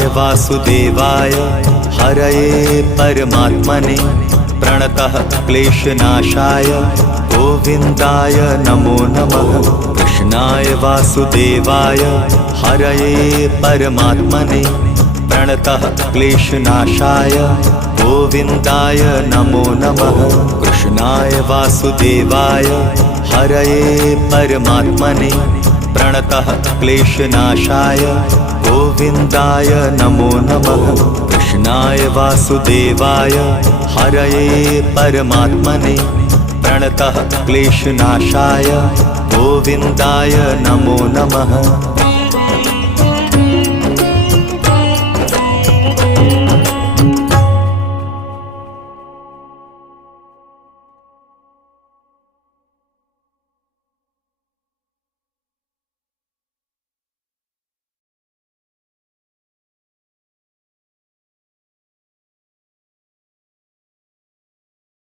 कृष्णाय वासुदेवाय हरये परमात्मने प्रणतः क्लेशनाशाय गोविन्दाय नमो नमः। कृष्णाय वासुदेवाय हरये परमात्मने प्रणतः क्लेशनाशाय गोविन्दाय नमो नमः। कृष्णाय वासुदेवाय हरये परमात्मने प्रणतः क्लेशनाशाय गोविन्दाय नमो नमः। कृष्णाय वासुदेवाय हरये परमात्मने प्रणतः क्लेशनाशाय गोविन्दाय नमो नमः।